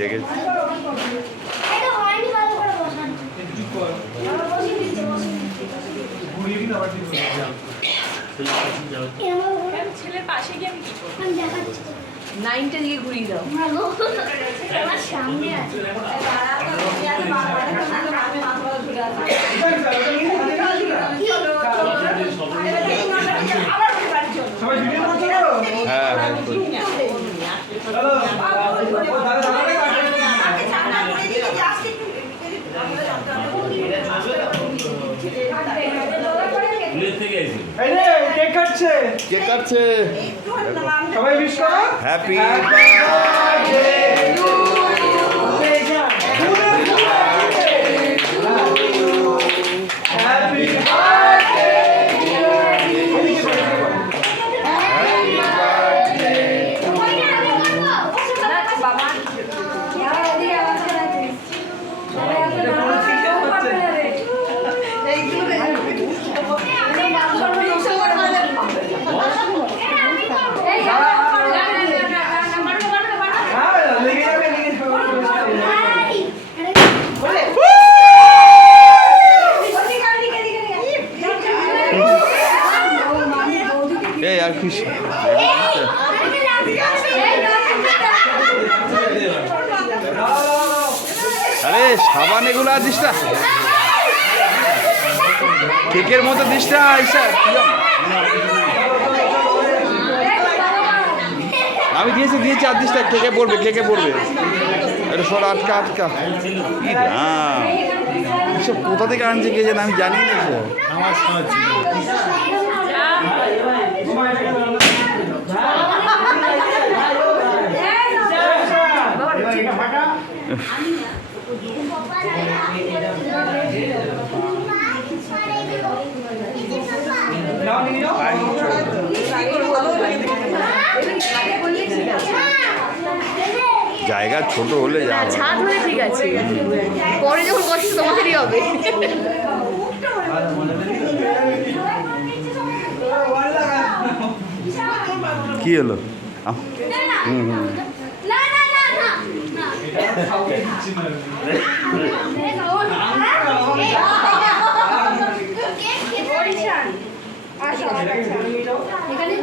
দেখেছি। ছেলের পাশে গিয়ে আমি কি করবো? 9টা দিকে ঘুরিয়ে দাও। সামনে আছে। হ্যাঁ হ্যাঁ কেক কাটছে সবাই উইশ করো। হ্যাপি এই আর কি আরে সাবান এগুলো আর দিস না, কেকের মতো দিস না। আমি দিয়েছি আর দিস না, কেকে পড়বে এটা সর আটকা এসব কোথা থেকে আনছে কে জানে, আমি জানি না স্যার। জায়গা ছোট হলে যা ছাদ হলে ঠিক আছে, পরে যখন কষ্ট তোমাদেরই হবে। কি হলো? এখানে